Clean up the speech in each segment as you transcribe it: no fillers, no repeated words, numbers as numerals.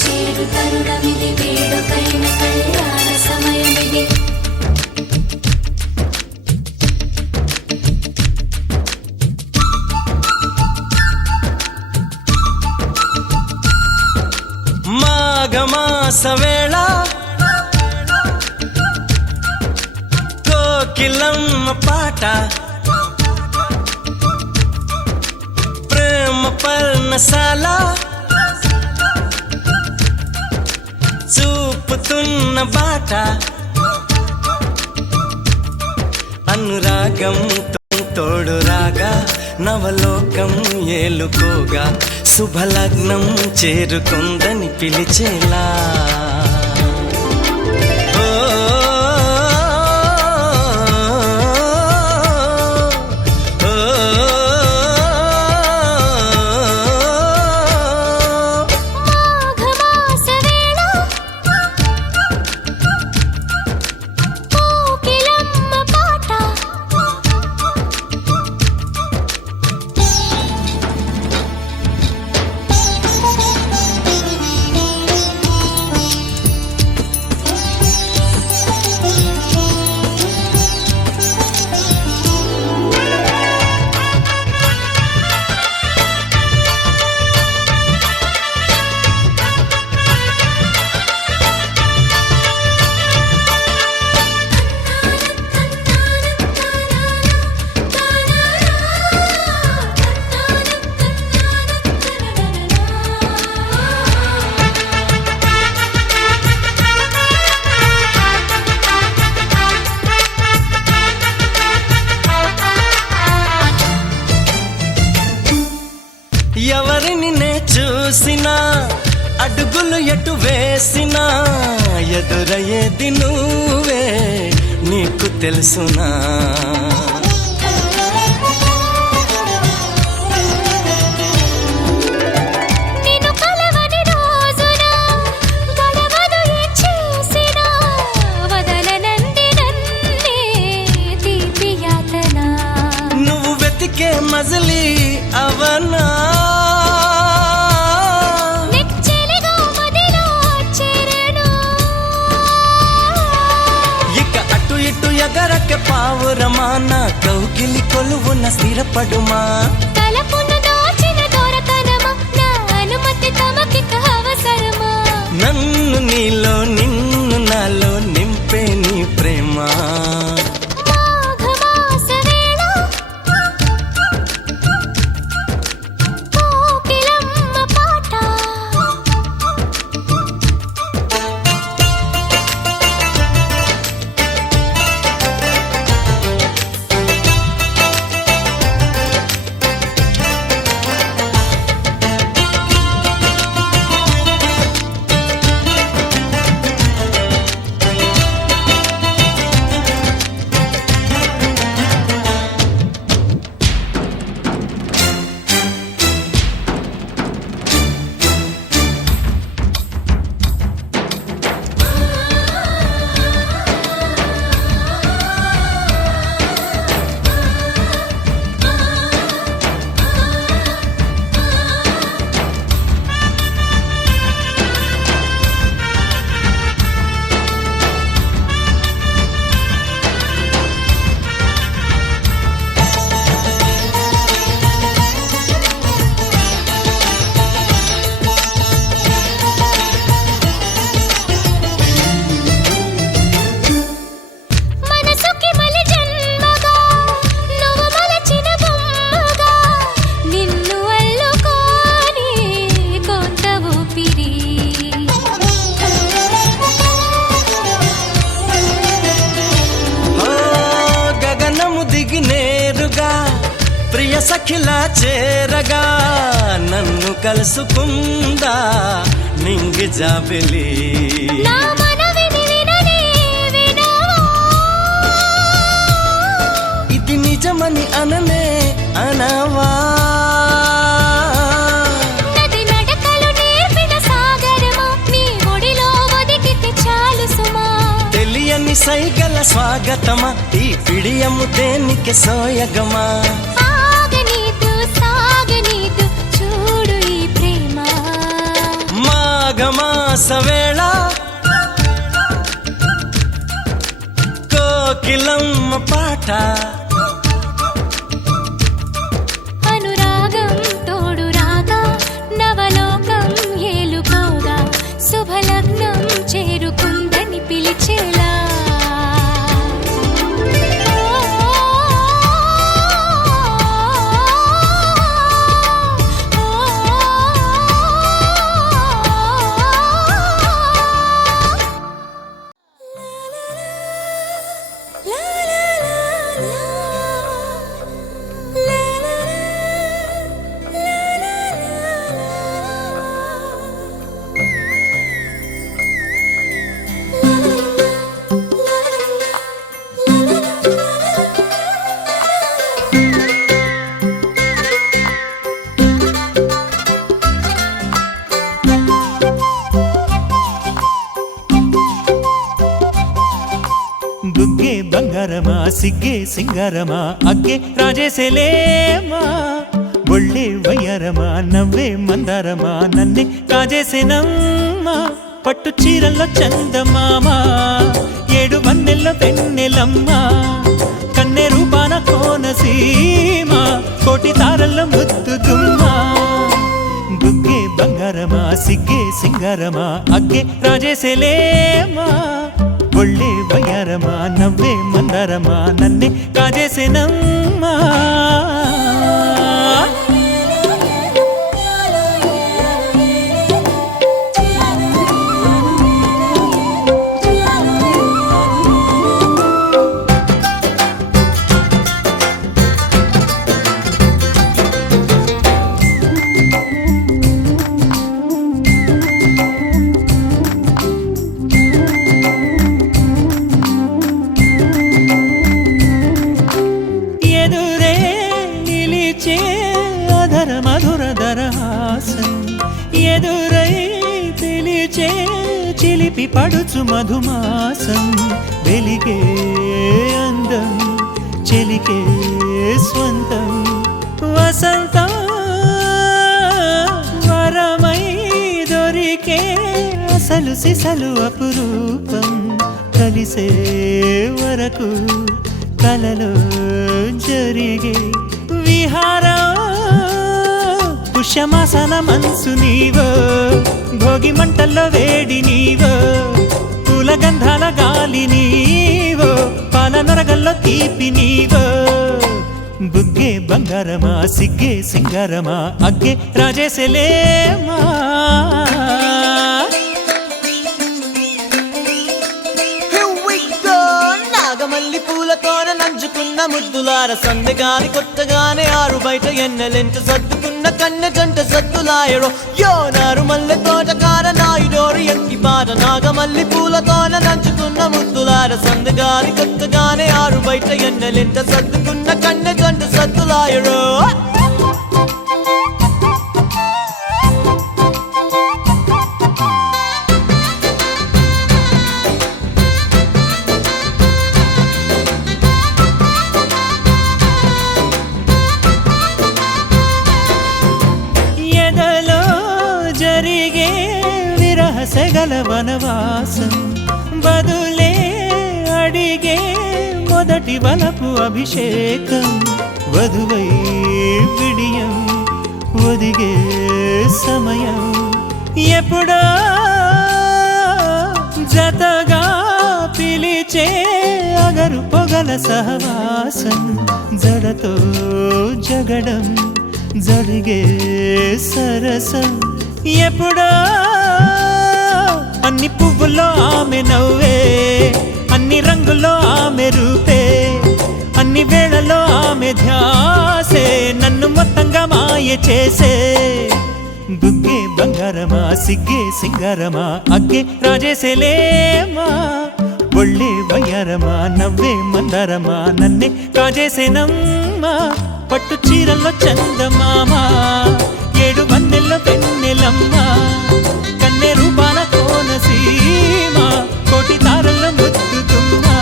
చేరు తరుణమిది వేడుకైన కళ్యాణ సమయమిది మాఘమాస వేళ కోకిలమ్మ పాట ప్రేమ పర్ణశాల చూపుతున్న బాట అనురాగం తోడు రాగా నవలోకం ఏలుకోగా శుభలగ్నం చేరుకుందని పిలిచేలా ఎవరిని నే చూసినా అడుగులు ఎటు వేసినా ఎదురయ్యేది నువ్వే నీకు తెలుసునా నువ్వు వెతికే మజిలీ అవనా ఎగరక పావురమా నా కౌగిలి కొలువున స్థిరపడుమా తలపున దాచిన దొరతనమా నా అనుమతి తమకిక అవసరమా నన్ను నీలో నిన్ను నాలో నింపే నీ ప్రేమ ప్రియ సఖిలా చేరగా నన్ను కలుసుకుందా నింగి జాబిలి ఇది నిజమని అననే అనవా నది నడకలు నేర్పిన సాగరమా నీ ఒడిలో ఒదిగితే చాలు సుమా తెలియని సైగల స్వాగతమా ఈ పిడియము దేనికి సోయగమా సాగనీదు చూడు ఈ ప్రేమ మాఘమా మాసవేళ కోకిలమ్మ పాట అనురాగం తోడు రాగా నవలోకం ఏలుకోగా శుభలగ్నం చేరుకుందని పిలిచేలా బుగ్గే బంగారమా సిగ్గే సింగారమా అగ్గే రాజేసేలేమా ఒళ్ళే వయ్యారమా నవ్వే మందారమా నన్నే కాజేసేనమ్మా పట్టు చీరల్లో చందమామా ఏడు వన్నెల్లో పెన్నెలమ్మా కన్నె రూపాన కోనసీమ కోటి తారల్లో ముద్దుగుమ్మా బుగ్గే బంగారమా సిగ్గే సింగారమా అగ్గే రాజేసేలేమా ఒళ్ళే వయ్యారమా నవ్వే మందారమా నన్నే కాజేసేనమ్మా ఎదురే నిలిచే అధర మధుర దరహాసం ఎదురై పిలిచే చిలిపి పడుచు మధుమాసం వెలిగే అందం చెలికే స్వంతం వసంతం వరమై దొరికే అసలు సిసలు అపురూపం కలిసే వరకు కలలో జరిగే విహారం పుష్యమాసన మనసు నీవో భోగి మంటల్లో వేడి నీవో పూల గంధాల గాలి నీవో పాల నొరగల్లో తీపి నీవో బుగ్గే బంగారమా సిగ్గే సింగారమా అగ్గే రాజేసేలేమా నాగమల్లి పూలతోన నంచుకున్న ముద్దులార సందెగాని కొట్టగానే ఆరు బయట ఎన్నెలెంట సర్దుకున్న కన్నె జంట సద్దులాయరో యో నారు మల్లె తోటకార నాయుడోరు ఎంకి పాట నాగమల్లి పూలతోన నంచుకున్న ముద్దులార సందెగాని కొట్టగానే ఆరు బయట ఎన్నెలెంట సర్దుకున్న కన్నె జంట సద్దులాయరో సెగల వనవాసం బదులే అడిగే మొదటి వలపు అభిషేకం వధువై విడియం ఒదిగే సమయం ఎప్పుడో జతగా పిలిచే అగరు పొగల సహవాసం జడతో జగడం జరిగే సరసం ఎప్పుడో అన్ని పువ్వుల్లో ఆమె నవ్వే అన్ని రంగుల్లో ఆమె రూపే అన్ని వేళల్లో ఆమె ధ్యాసే నన్ను మొత్తంగా మాయ చేసే బుగ్గే బంగారమా సిగ్గే సింగారమా అగ్గే రాజేసేలేమా ఒళ్ళే వయ్యారమా నవ్వే మందారమా నన్నే కాజేసేనమ్మా పట్టు చీరల్లో చందమామా ఏడు వన్నెల్లో పెన్నెలమ్మా కన్నె రూపాన కోనసీమ కోటి తారల్లో ముద్దుగుమ్మా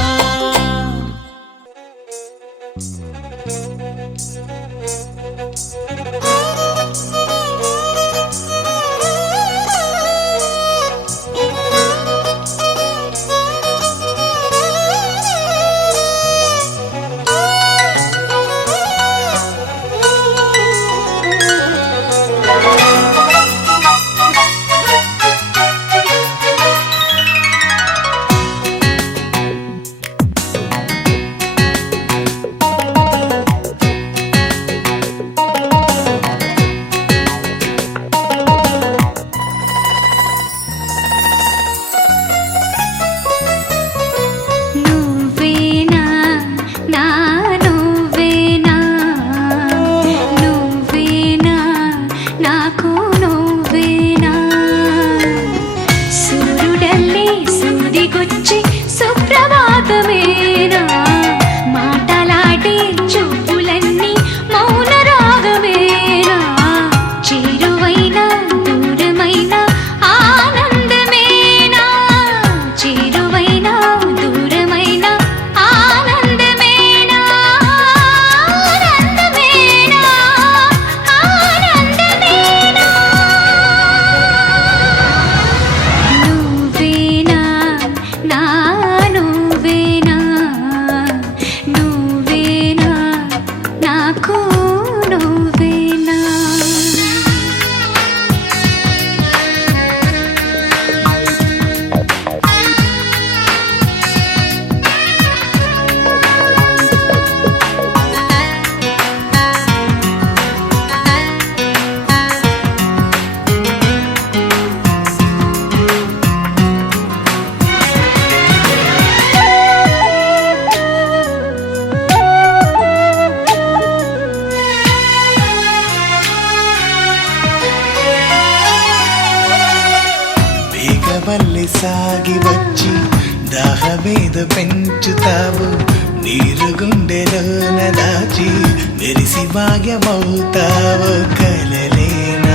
నాకు నువ్వేనా సూర్యుడల్లే సూదికొచ్చి సుప్రభాతమేనా మాటలాడే చూపులన్నీ మౌన రాగమేనా చేరువైన దూరమైన ఆనందమేనా చేరువైన దూరమైన ఆనందమేనా ఆనందమేనా ఆనందమేనా నువ్వేనా నా నువ్వేనా నువ్వేనా నాకు నువ్వేనా వేగవల్లి సాగి వచ్చి దాహమేద పెంచుతావు నీరు గుండెలోన దాచి మెరిసి భాగ్యమవుతావు కలలేనా